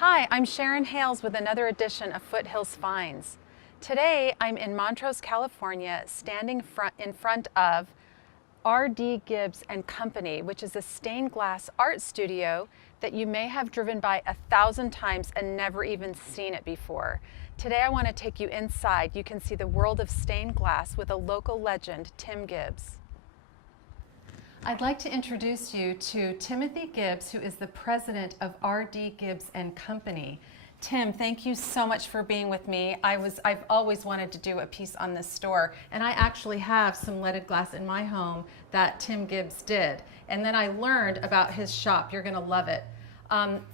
Hi, I'm Sharon Hales with another edition of Foothills Finds. Today I'm in Montrose, California, standing in front of R.D. Gibbs and Company, which is a stained glass art studio that you may have driven by 1,000 times and never even seen it before. Today I want to take you inside. You can see the world of stained glass with a local legend, Tim Gibbs. I'd like to introduce you to Timothy Gibbs, who is the president of R.D. Gibbs and Company. Tim, thank you so much for being with me. I've always wanted to do a piece on this store, and I actually have some leaded glass in my home that Tim Gibbs did. And then I learned about his shop. You're going to love it.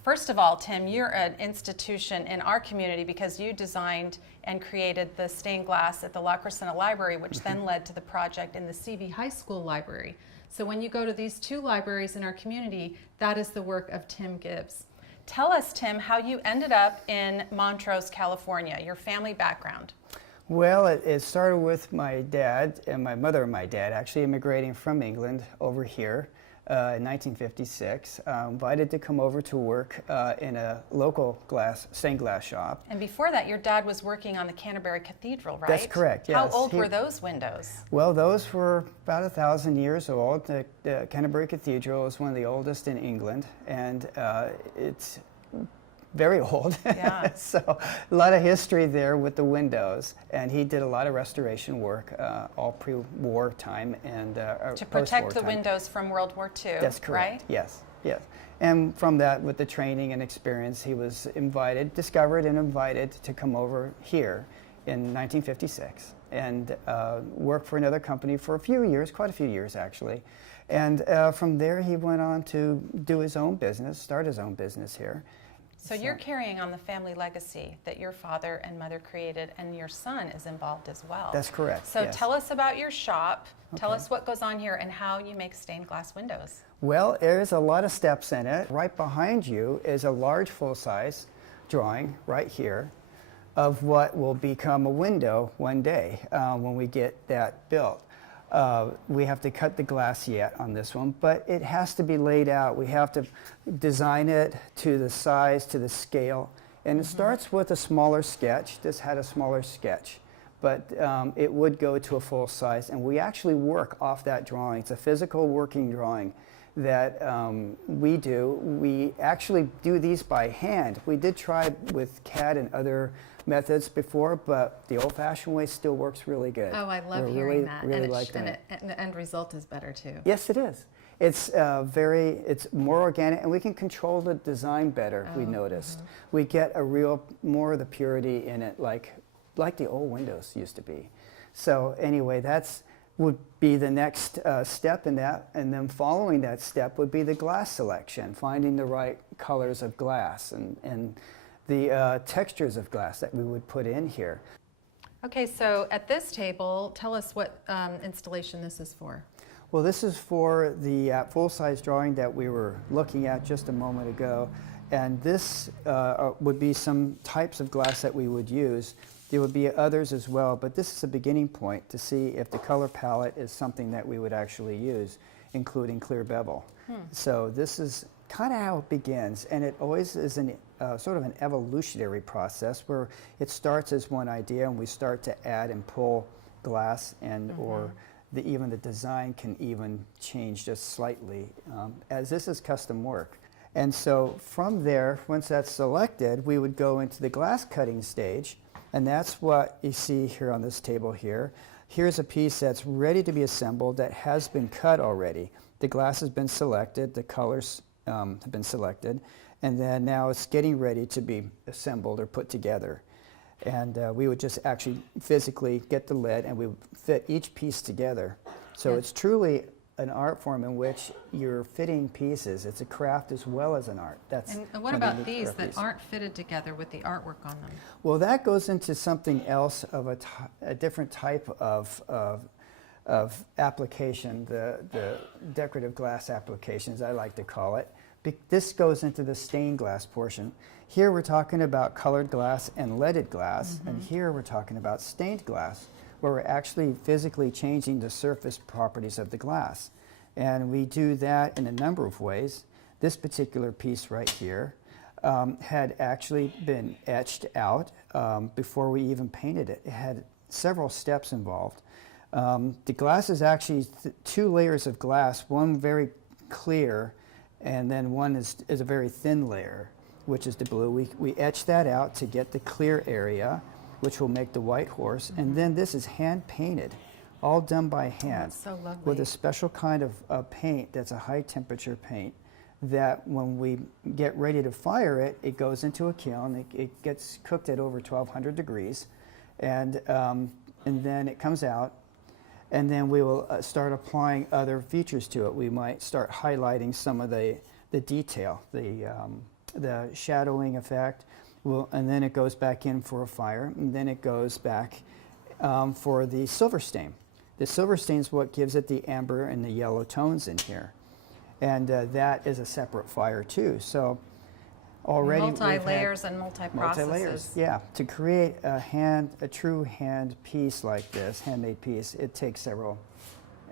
First of all, Tim, you're an institution in our community because you designed and created the stained glass at the La Crescenta Library, which then led to the project in the CV High School Library. So when you go to these two libraries in our community, that is the work of Tim Gibbs. Tell us, Tim, how you ended up in Montrose, California, your family background. Well, it started with my dad and my mother and my dad actually immigrating from England over here in 1956, invited to come over to work in a local stained glass shop. And before that, your dad was working on the Canterbury Cathedral, right? That's correct, yes. How old were those windows? Well, those were about 1,000 years old. The Canterbury Cathedral is one of the oldest in England, and it's very old. Yeah. So a lot of history there with the windows, and he did a lot of restoration work all pre-war time and to protect the windows from World War II. That's correct. Right? Yes, yes. And from that, with the training and experience, he was discovered and invited to come over here in 1956 and work for another company for a few years, quite a few years actually. And from there, he went on to do his own business, start his own business here. So you're carrying on the family legacy that your father and mother created, and your son is involved as well. That's correct. So yes. Tell us about your shop. Okay. Tell us what goes on here and how you make stained glass windows. Well, there's a lot of steps in it. Right behind you is a large full-size drawing right here of what will become a window one day when we get that built. We have to cut the glass yet on this one, but it has to be laid out. We have to design it to the size, to the scale. And it starts with a smaller sketch. This had a smaller sketch, but it would go to a full size. And we actually work off that drawing. It's a physical working drawing that we do. We actually do these by hand. We did try with CAD and other methods before, but the old-fashioned way still works really good. Oh, I love hearing that. Really and like that. And the end result is better too. Yes, it is. It's it's more organic, and we can control the design better. We noticed we get more of the purity in it, like the old windows used to be. So anyway, would be the next step in that, and then following that step would be the glass selection, finding the right colors of glass and the textures of glass that we would put in here. Okay, so at this table, tell us what installation this is for. Well, this is for the full-size drawing that we were looking at just a moment ago, and this would be some types of glass that we would use. There would be others as well, but this is a beginning point to see if the color palette is something that we would actually use, including clear bevel. So this is kind of how it begins, and it always is sort of an evolutionary process where it starts as one idea and we start to add and pull glass, and or even the design can even change just slightly, as this is custom work. And so from there, once that's selected, we would go into the glass cutting stage, and that's what you see here on this table here. Here's a piece that's ready to be assembled that has been cut already. The glass has been selected, the colors have been selected, and then now it's getting ready to be assembled or put together. And we would just actually physically get the lead and we would fit each piece together. So it's truly an art form in which you're fitting pieces. It's a craft as well as an art. And what about these that aren't fitted together with the artwork on them? Well, that goes into something else of a different type of application, the decorative glass applications, I like to call it. This goes into the stained glass portion. Here we're talking about colored glass and leaded glass, and here we're talking about stained glass, where we're actually physically changing the surface properties of the glass. And we do that in a number of ways. This particular piece right here had actually been etched out before we even painted it. It had several steps involved. The glass is actually two layers of glass, one very clear, and then one is a very thin layer, which is the blue. We etch that out to get the clear area, which will make the white horse, and then this is hand painted, all done by hand. That's so lovely. With a special kind of paint that's a high temperature paint that when we get ready to fire it, it goes into a kiln. It gets cooked at over 1200 degrees, and then it comes out, and then we will start applying other features to it. We might start highlighting some of the detail, the shadowing effect, and then it goes back in for a fire, and then it goes back for the silver stain. The silver stain is what gives it the amber and the yellow tones in here, and that is a separate fire too. So already multi-layers and multi-processes. Multi-layers, yeah. To create a true hand piece like this, handmade piece, it takes several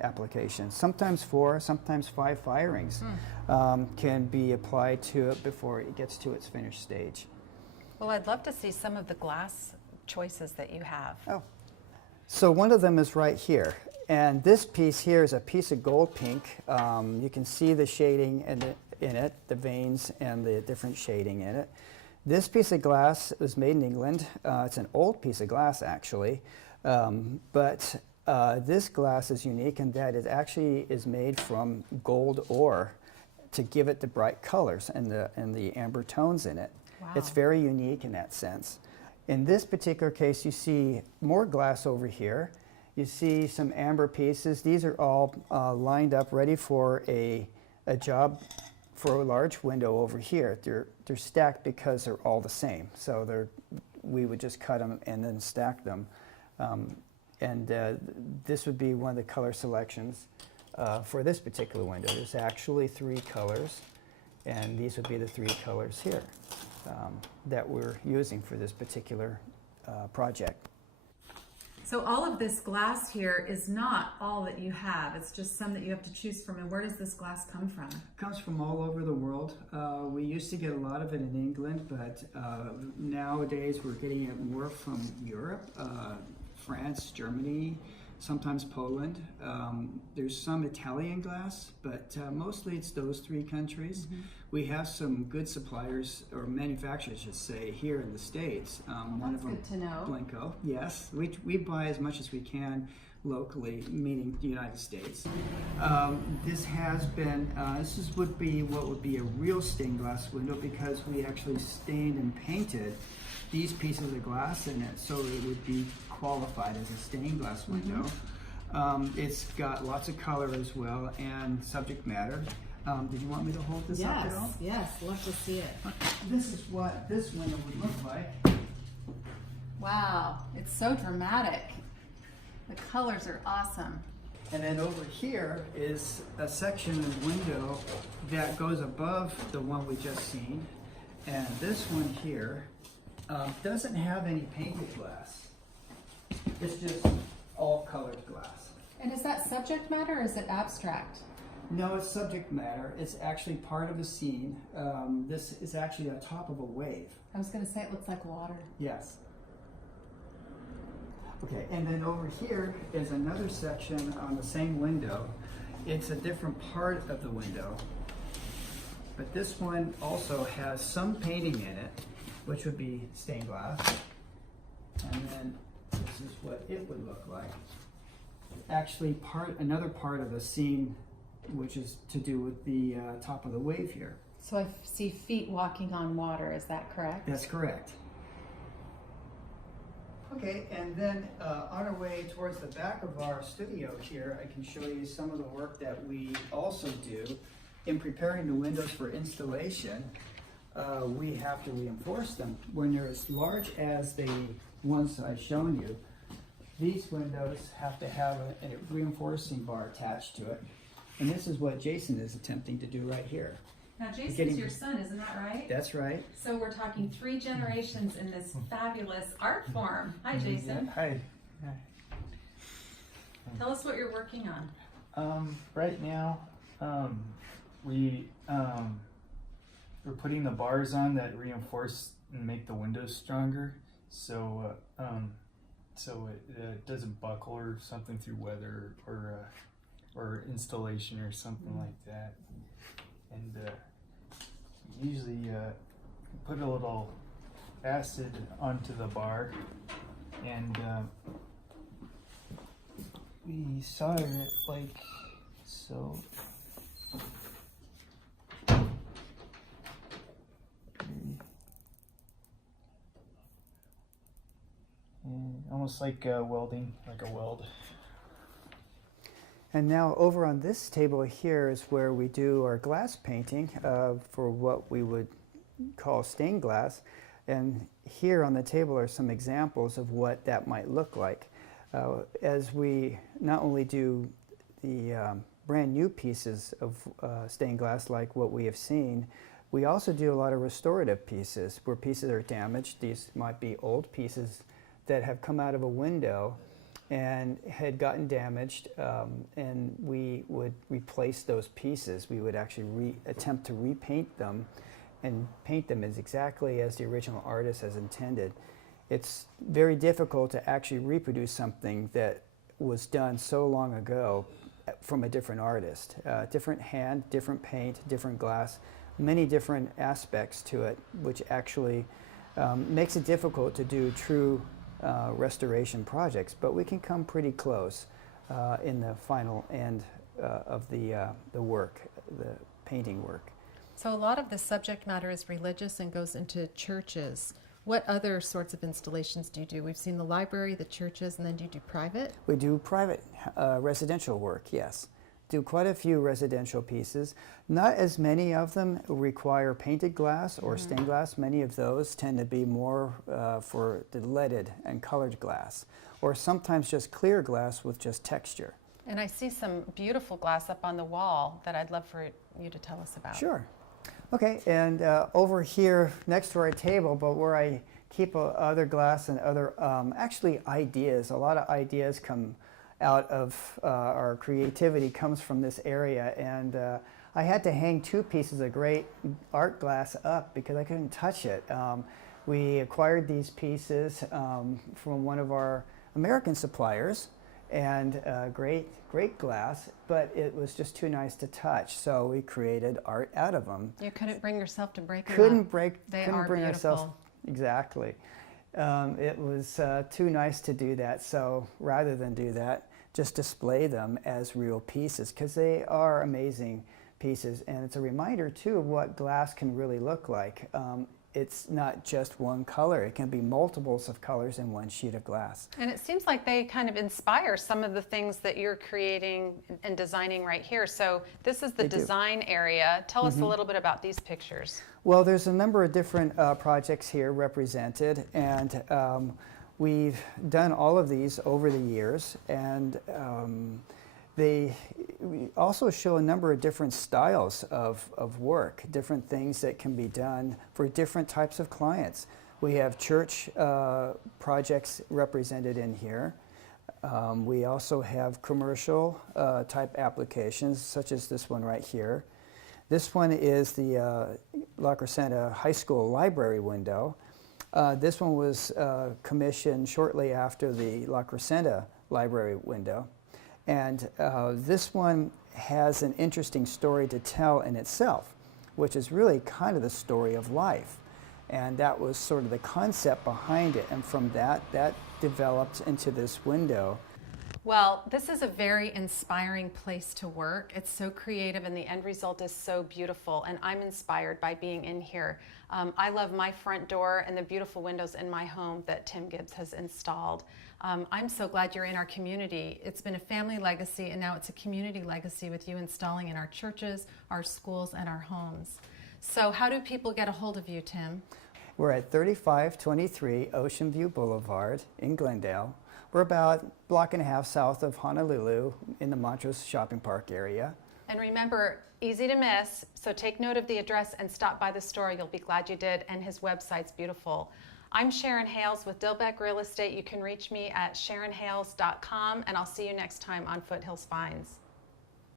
applications. Sometimes 4, sometimes 5 firings can be applied to it before it gets to its finished stage. Well, I'd love to see some of the glass choices that you have. Oh. So one of them is right here. And this piece here is a piece of gold pink. You can see the shading in it, the veins and the different shading in it. This piece of glass was made in England. It's an old piece of glass, actually. But this glass is unique in that it actually is made from gold ore to give it the bright colors and the amber tones in it. Wow. It's very unique in that sense. In this particular case, you see more glass over here. You see some amber pieces. These are all lined up, ready for a job for a large window over here. They're stacked because they're all the same. So we would just cut them and then stack them. This would be one of the color selections for this particular window. There's actually 3 colors, and these would be the 3 colors here that we're using for this particular project. So all of this glass here is not all that you have. It's just some that you have to choose from. And where does this glass come from? It comes from all over the world. We used to get a lot of it in England, but nowadays we're getting it more from Europe, France, Germany, sometimes Poland. There's some Italian glass, but mostly it's those 3 countries. Mm-hmm. We have some good suppliers, or manufacturers, I should say, here in the States. One of them, good to know. Blanco. Yes, we buy as much as we can locally, meaning the United States. This has been, would be what would be a real stained glass window, because we actually stained and painted these pieces of glass in it, so it would be qualified as a stained glass window. Mm-hmm. It's got lots of color as well, and subject matter. Did you want me to hold this up at all? Yes, love to see it. This is what this window would look like. Wow, it's so dramatic. The colors are awesome. And then over here is a section of window that goes above the one we just seen. And this one here doesn't have any painted glass. It's just all colored glass. And is that subject matter or is it abstract? No, it's subject matter. It's actually part of a scene. This is actually on top of a wave. I was going to say it looks like water. Yes. Okay, and then over here is another section on the same window. It's a different part of the window. But this one also has some painting in it, which would be stained glass. And then this is what it would look like. Actually, another part of the scene, which is to do with the top of the wave here. So I see feet walking on water, is that correct? That's correct. Okay, and then on our way towards the back of our studio here, I can show you some of the work that we also do in preparing the windows for installation. We have to reinforce them. When they're as large as the ones I've shown you, these windows have to have a reinforcing bar attached to it. And this is what Jason is attempting to do right here. Now Jason's your son, isn't that right? That's right. So we're talking 3 generations in this fabulous art form. Hi Jason. Hi. Tell us what you're working on. Right now, we we're putting the bars on that reinforce and make the windows stronger, so it doesn't buckle or something through weather or installation or something like that. And usually put a little acid onto the bar, and we solder it like so. And almost like welding, like a weld. And now over on this table here is where we do our glass painting for what we would call stained glass. And here on the table are some examples of what that might look like. As we not only do the brand new pieces of stained glass like what we have seen, we also do a lot of restorative pieces where pieces are damaged. These might be old pieces that have come out of a window and had gotten damaged, and we would replace those pieces. We would actually attempt to repaint them and paint them as exactly as the original artist has intended. It's very difficult to actually reproduce something that was done so long ago from a different artist. Different hand, different paint, different glass, many different aspects to it, which actually makes it difficult to do true restoration projects, but we can come pretty close in the final end of the work, the painting work. So a lot of the subject matter is religious and goes into churches. What other sorts of installations do you do? We've seen the library, the churches, and then do you do private? We do private residential work, yes. Do quite a few residential pieces. Not as many of them require painted glass or stained glass. Many of those tend to be more for the leaded and colored glass, or sometimes just clear glass with just texture. And I see some beautiful glass up on the wall that I'd love for you to tell us about. Sure. Okay, and over here next to our table, but where I keep other glass and other actually ideas. A lot of ideas come out of our creativity comes from this area, and I had to hang two pieces of great art glass up because I couldn't touch it. We acquired these pieces from one of our American suppliers, and great glass, but it was just too nice to touch, so we created art out of them. You couldn't bring yourself to break them Couldn't up. bring Beautiful. ourselves, exactly. It was too nice to do that, so rather than do that, just display them as real pieces, because they are amazing pieces, and it's a reminder too of what glass can really look like. It's not just one color, it can be multiples of colors in one sheet of glass. And it seems like they kind of inspire some of the things that you're creating and designing right here. So this is the design area. Tell us a little bit about these pictures. Well, there's a number of different projects here represented, and we've done all of these over the years, and we also show a number of different styles of work, different things that can be done for different types of clients. We have church projects represented in here. We also have commercial type applications, such as this one right here. This one is the La Crescenta High School library window. This one was commissioned shortly after the La Crescenta library window. And this one has an interesting story to tell in itself, which is really kind of the story of life. And that was sort of the concept behind it. And from that developed into this window. Well, this is a very inspiring place to work. It's so creative and the end result is so beautiful, and I'm inspired by being in here. I love my front door and the beautiful windows in my home that Tim Gibbs has installed. I'm so glad you're in our community. It's been a family legacy, and now it's a community legacy with you installing in our churches, our schools, and our homes. So how do people get a hold of you, Tim? We're at 3523 Ocean View Boulevard in Glendale. We're about a block and a half south of Honolulu in the Montrose Shopping Park area. And remember, easy to miss, so take note of the address and stop by the store. You'll be glad you did, and his website's beautiful. I'm Sharon Hales with Dilbeck Real Estate. You can reach me at sharonhales.com, and I'll see you next time on Foothills Finds.